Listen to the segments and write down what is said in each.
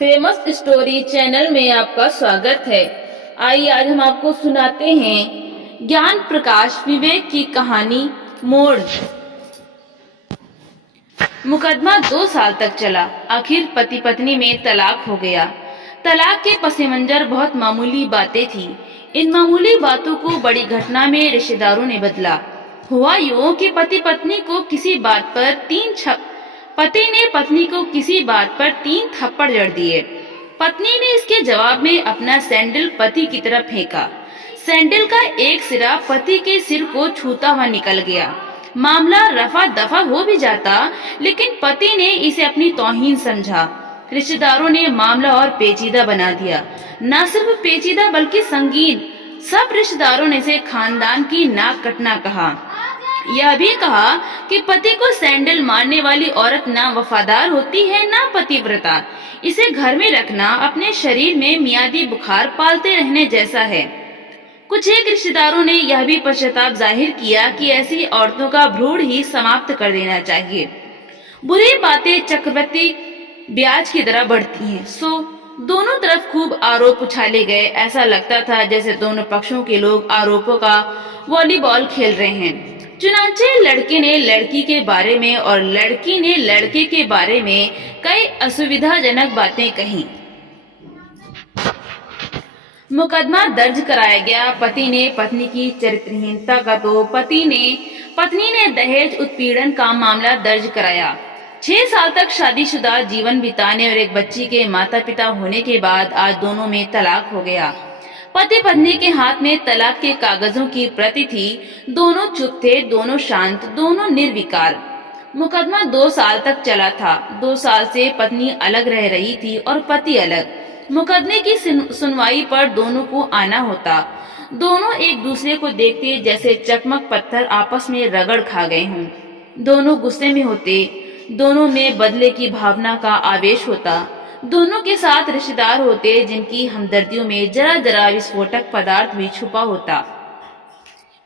Famous story channel में आपका स्वागत है। आइए आज हम आपको सुनाते हैं ज्ञान प्रकाश विवेक की कहानी मोड़। मुकदमा 2 साल तक चला। आखिर पति पत्नी में तलाक हो गया। तलाक के पस मंजर बहुत मामूली बातें थी। इन मामूली बातों को बड़ी घटना में रिश्तेदारों ने बदला। हुआ यूं कि पति ने पत्नी को किसी बात पर 3 थप्पड़ जड़ दिए। पत्नी ने इसके जवाब में अपना सैंडल पति की तरफ फेंका। सैंडल का एक सिरा पति के सिर को छूता हुआ निकल गया। मामला रफा दफा हो भी जाता, लेकिन पति ने इसे अपनी तौहीन समझा। रिश्तेदारों ने मामला और पेचीदा बना दिया। न सिर्फ पेचीदा बल्कि संगीन। सब रिश्तेदारों ने इसे खानदान की नाक कटना कहा। यह भी कहा कि पति को सैंडल मारने वाली औरत ना वफादार होती है ना पतिव्रता। इसे घर में रखना अपने शरीर में मियादी बुखार पालते रहने जैसा है। कुछ एक रिश्तेदारों ने यह भी पश्चाताप जाहिर किया कि ऐसी औरतों का भ्रूण ही समाप्त कर देना चाहिए। बुरी बातें चक्रवृद्धि ब्याज की तरह बढ़ती हैं। सो दोनों तरफ खूब आरोप उछाले गए। ऐसा लगता था जैसे दोनों पक्षों के लोग आरोपों का वॉलीबॉल खेल रहे हैं। चुनांचे लड़के ने लड़की के बारे में और लड़की ने लड़के के बारे में कई असुविधाजनक बातें कही। मुकदमा दर्ज कराया गया। पति ने पत्नी की चरित्रहीनता का तो पत्नी ने दहेज उत्पीड़न का मामला दर्ज कराया। 6 साल तक शादीशुदा जीवन बिताने और एक बच्ची के माता पिता होने के बाद आज दोनों में तलाक हो गया। पति पत्नी के हाथ में तलाक के कागजों की प्रति थी। दोनों चुप थे, दोनों शांत, दोनों निर्विकार। मुकदमा 2 साल तक चला था। 2 साल से पत्नी अलग रह रही थी और पति अलग। मुकदमे की सुनवाई पर दोनों को आना होता। दोनों एक दूसरे को देखते जैसे चकमक पत्थर आपस में रगड़ खा गए हों। दोनों गुस्से में होते। दोनों में बदले की भावना का आवेश होता। दोनों के साथ रिश्तेदार होते जिनकी हमदर्दियों में जरा जरा विस्फोटक पदार्थ भी छुपा होता।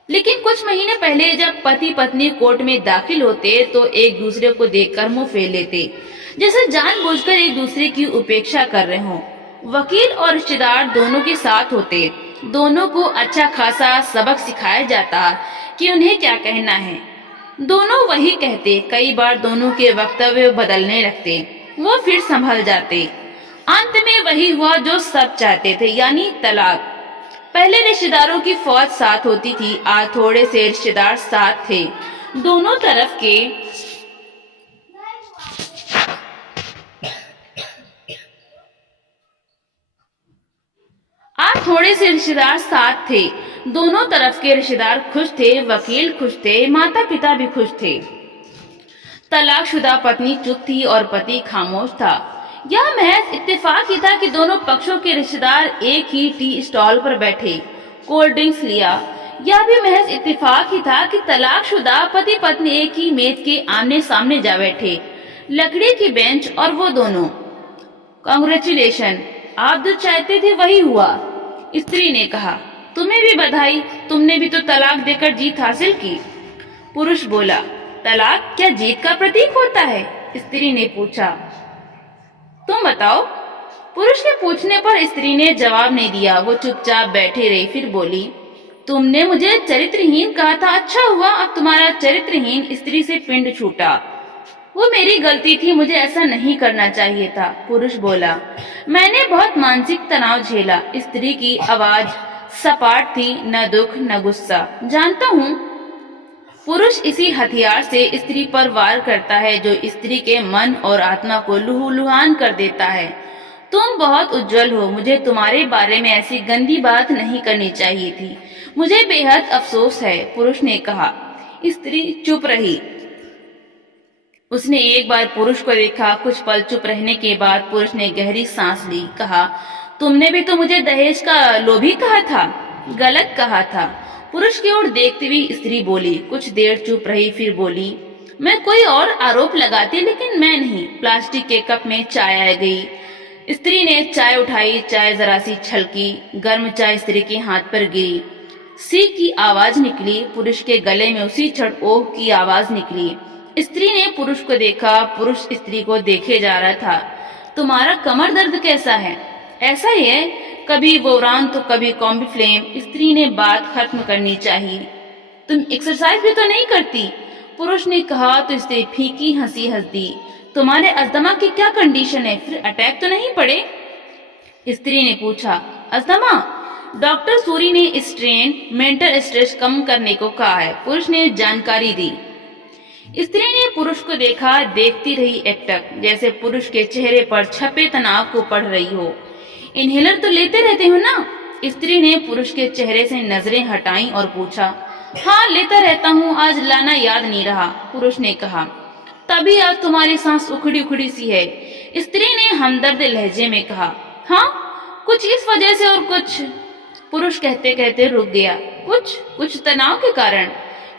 लेकिन कुछ महीने पहले जब पति पत्नी कोर्ट में दाखिल होते तो एक दूसरे को देखकर मुंह फेर लेते, जैसे जानबूझकर एक दूसरे की उपेक्षा कर रहे हों। वकील और रिश्तेदार दोनों के साथ होते। दोनों को अच्छा खासा सबक सिखाया जाता कि उन्हें क्या कहना है। दोनों वही कहते। कई बार दोनों के वक्तव्य बदलने लगते। वो फिर संभल जाते। अंत में वही हुआ जो सब चाहते थे, यानी तलाक। पहले रिश्तेदारों की फौज साथ होती थी, आज थोड़े से रिश्तेदार साथ थे। दोनों तरफ के आज थोड़े से रिश्तेदार साथ थे। दोनों तरफ के रिश्तेदार खुश थे। वकील खुश थे, माता पिता भी खुश थे। तलाकशुदा पत्नी चुप थी और पति खामोश था। यह महज इत्तेफाक ही था कि दोनों पक्षों के रिश्तेदार एक ही टी स्टॉल पर बैठे, कोल्ड ड्रिंक्स लिया। यह भी महज इत्तेफाक ही था कि तलाकशुदा पति पत्नी एक ही मेज के आमने सामने जा बैठे, लकड़ी की बेंच और वो दोनों। कांग्रेचुलेशन, आप जो चाहते थे वही हुआ, स्त्री ने कहा। तुम्हें भी बधाई, तुमने भी तो तलाक देकर जीत हासिल की। पुरुष बोला, तलाक क्या जीत का प्रतीक होता है? स्त्री ने पूछा। तुम बताओ। पुरुष के पूछने पर स्त्री ने जवाब नहीं दिया। वो चुपचाप बैठे रही। फिर बोली, तुमने मुझे चरित्रहीन कहा था। अच्छा हुआ अब तुम्हारा चरित्रहीन स्त्री से पिंड छूटा। वो मेरी गलती थी, मुझे ऐसा नहीं करना चाहिए था। पुरुष बोला, मैंने बहुत मानसिक तनाव झेला। स्त्री की आवाज सपाट थी, न दुख न गुस्सा। जानता हूँ पुरुष इसी हथियार से स्त्री पर वार करता है जो स्त्री के मन और आत्मा को लुहुलुहान कर देता है। तुम बहुत उज्जवल हो। मुझे तुम्हारे बारे में ऐसी गंदी बात नहीं करनी चाहिए थी। मुझे बेहद अफसोस है, पुरुष ने कहा। स्त्री चुप रही। उसने एक बार पुरुष को देखा। कुछ पल चुप रहने के बाद पुरुष ने गहरी सांस ली। कहा, तुमने भी तो मुझे दहेज का लोभी कहा था। गलत कहा था। पुरुष की ओर देखती हुई स्त्री बोली। कुछ देर चुप रही, फिर बोली, मैं कोई और आरोप लगाती, लेकिन मैं नहीं। प्लास्टिक के कप में चाय आ गई। स्त्री ने चाय उठाई। चाय जरा सी छलकी। गर्म चाय स्त्री के हाथ पर गिरी। सी की आवाज निकली। पुरुष के गले में उसी क्षण ओह की आवाज निकली। स्त्री ने पुरुष को देखा। पुरुष स्त्री को देखे जा रहा था। तुम्हारा कमर दर्द कैसा है? ऐसा ही है, कभी बोरान तो कभी कॉम्बिफ्लेम। स्त्री ने बात खत्म करनी चाहिए। तुम एक्सरसाइज भी तो नहीं करती, पुरुष ने कहा तो स्त्री फीकी हंसी हंस दी। तुम्हारे अस्थमा की क्या कंडीशन है, फिर अटैक तो नहीं पड़े? स्त्री ने पूछा। अस्थमा? डॉक्टर सूरी ने स्ट्रेन मेंटल स्ट्रेस कम करने को कहा है, पुरुष ने जानकारी दी। स्त्री ने पुरुष को देखा, देखती रही एकटक, जैसे पुरुष के चेहरे पर छपे तनाव को पढ़ रही हो। इनहेलर तो लेते रहते हो ना? स्त्री ने पुरुष के चेहरे से नजरें हटाई और पूछा। हाँ, लेता रहता हूँ, आज लाना याद नहीं रहा, पुरुष ने कहा। तभी आज तुम्हारी सांस उखड़ी उखड़ी सी है, स्त्री ने हमदर्द लहजे में कहा। हाँ, कुछ इस वजह से और कुछ, पुरुष कहते कहते रुक गया। कुछ तनाव के कारण,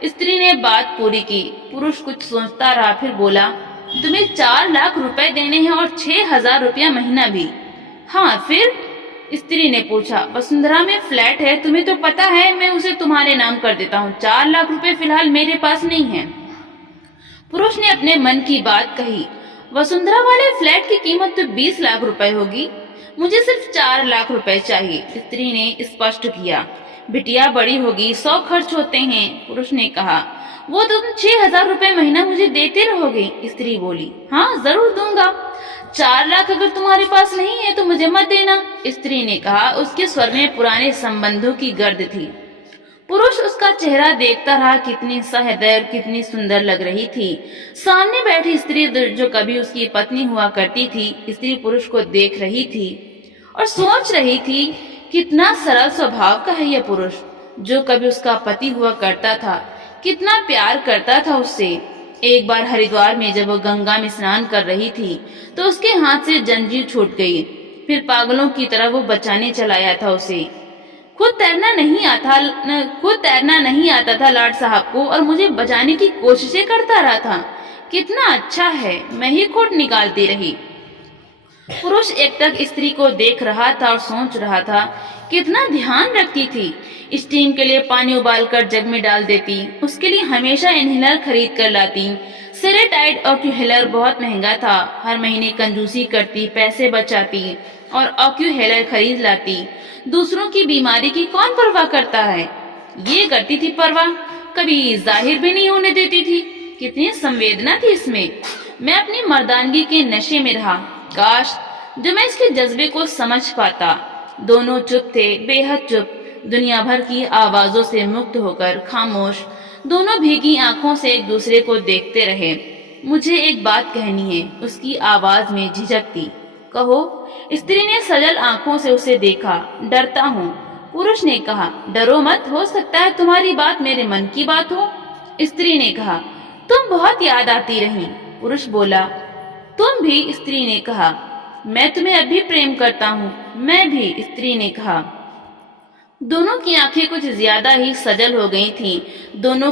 स्त्री ने बात पूरी की। पुरुष कुछ सोचता रहा, फिर बोला। तुम्हें 4 लाख रुपए देने हैं और 6,000 रुपया महीना भी। हाँ, फिर? स्त्री ने पूछा। वसुंधरा में फ्लैट है, तुम्हें तो पता है, मैं उसे तुम्हारे नाम कर देता हूँ। 4 लाख रुपए फिलहाल मेरे पास नहीं है। पुरुष ने अपने मन की बात कही। वसुंधरा वाले फ्लैट की कीमत तो 20 लाख रुपए होगी, मुझे सिर्फ 4 लाख रुपए चाहिए, स्त्री ने स्पष्ट किया। बिटिया बड़ी होगी, 100 खर्च होते हैं, पुरुष ने कहा। वो तुम 6,000 रुपए महीना मुझे देते रहोगे, स्त्री बोली। हाँ, जरूर दूंगा। 4 लाख अगर तुम्हारे पास नहीं है तो मुझे मत देना, स्त्री ने कहा। उसके स्वर में पुराने संबंधों की गर्द थी। पुरुष उसका चेहरा देखता रहा, कितनी सहृदय और कितनी सुंदर लग रही थी। सामने बैठी स्त्री जो कभी उसकी पत्नी हुआ करती थी, स्त्री पुरुष को देख रही थी और सोच रही थी, कितना सरल स्वभाव का है यह पुरुष, जो कभी उसका पति हुआ करता था। कितना प्यार करता था उससे। एक बार हरिद्वार में जब वो गंगा में स्नान कर रही थी तो उसके हाथ से जंजीर छूट गई। फिर पागलों की तरह वो बचाने चलाया था उसे। खुद तैरना नहीं आता था लॉर्ड साहब को, और मुझे बचाने की कोशिशें करता रहा था। कितना अच्छा है, मैं ही खोट निकालती रही। पुरुष एकटक स्त्री को देख रहा था और सोच रहा था, कितना ध्यान रखती थी। स्टीम के लिए पानी उबालकर जग में डाल देती, उसके लिए हमेशा इनहेलर खरीद कर लाती। सेरेटाइड ऑक्यूहेलर बहुत महंगा था, हर महीने कंजूसी करती, पैसे बचाती और ऑक्यूहेलर खरीद लाती। दूसरों की बीमारी की कौन परवाह करता है? ये करती थी परवाह, कभी जाहिर भी नहीं होने देती थी। कितनी संवेदना थी इसमें। मैं अपनी मर्दानगी के नशे में रहा। काश जो मैं इसके जज्बे को समझ पाता। दोनों चुप थे, बेहद चुप, दुनिया भर की आवाजों से मुक्त होकर खामोश। दोनों भीगी आंखों से एक दूसरे को देखते रहे। मुझे एक बात कहनी है, उसकी आवाज में झिझक थी। कहो, स्त्री ने सजल आंखों से उसे देखा। डरता हूँ, पुरुष ने कहा। डरो मत, हो सकता है तुम्हारी बात मेरे मन की बात हो, स्त्री ने कहा। तुम बहुत याद आती रही, पुरुष बोला। तुम भी, स्त्री ने कहा। मैं तुम्हें अभी प्रेम करता हूँ, मैं भी, स्त्री ने कहा। दोनों की आंखें कुछ ज्यादा ही सजल हो गई थीं। दोनों।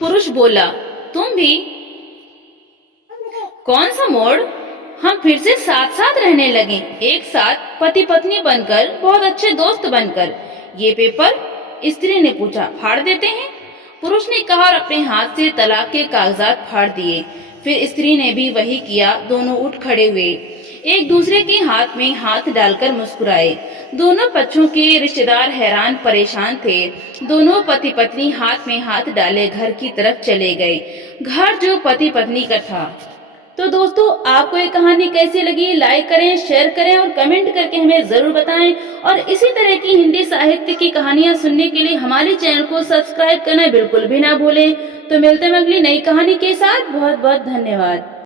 पुरुष बोला, तुम भी? कौन सा मोड़? हम फिर से साथ साथ रहने लगे, एक साथ पति पत्नी बनकर, बहुत अच्छे दोस्त बनकर। ये पेपर? स्त्री ने पूछा। फाड़ देते हैं, पुरुष ने कहा और अपने हाथ से तलाक के कागजात फाड़ दिए। फिर स्त्री ने भी वही किया। दोनों उठ खड़े हुए, एक दूसरे के हाथ में हाथ डालकर मुस्कुराए। दोनों पक्षों के रिश्तेदार हैरान परेशान थे। दोनों पति पत्नी हाथ में हाथ डाले घर की तरफ चले गए, घर जो पति पत्नी का था। तो दोस्तों, आपको ये कहानी कैसी लगी? लाइक करें, शेयर करें और कमेंट करके हमें जरूर बताएं। और इसी तरह की हिंदी साहित्य की कहानियां सुनने के लिए हमारे चैनल को सब्सक्राइब करना बिल्कुल भी ना भूलें। तो मिलते हैं अगली नई कहानी के साथ। बहुत बहुत धन्यवाद।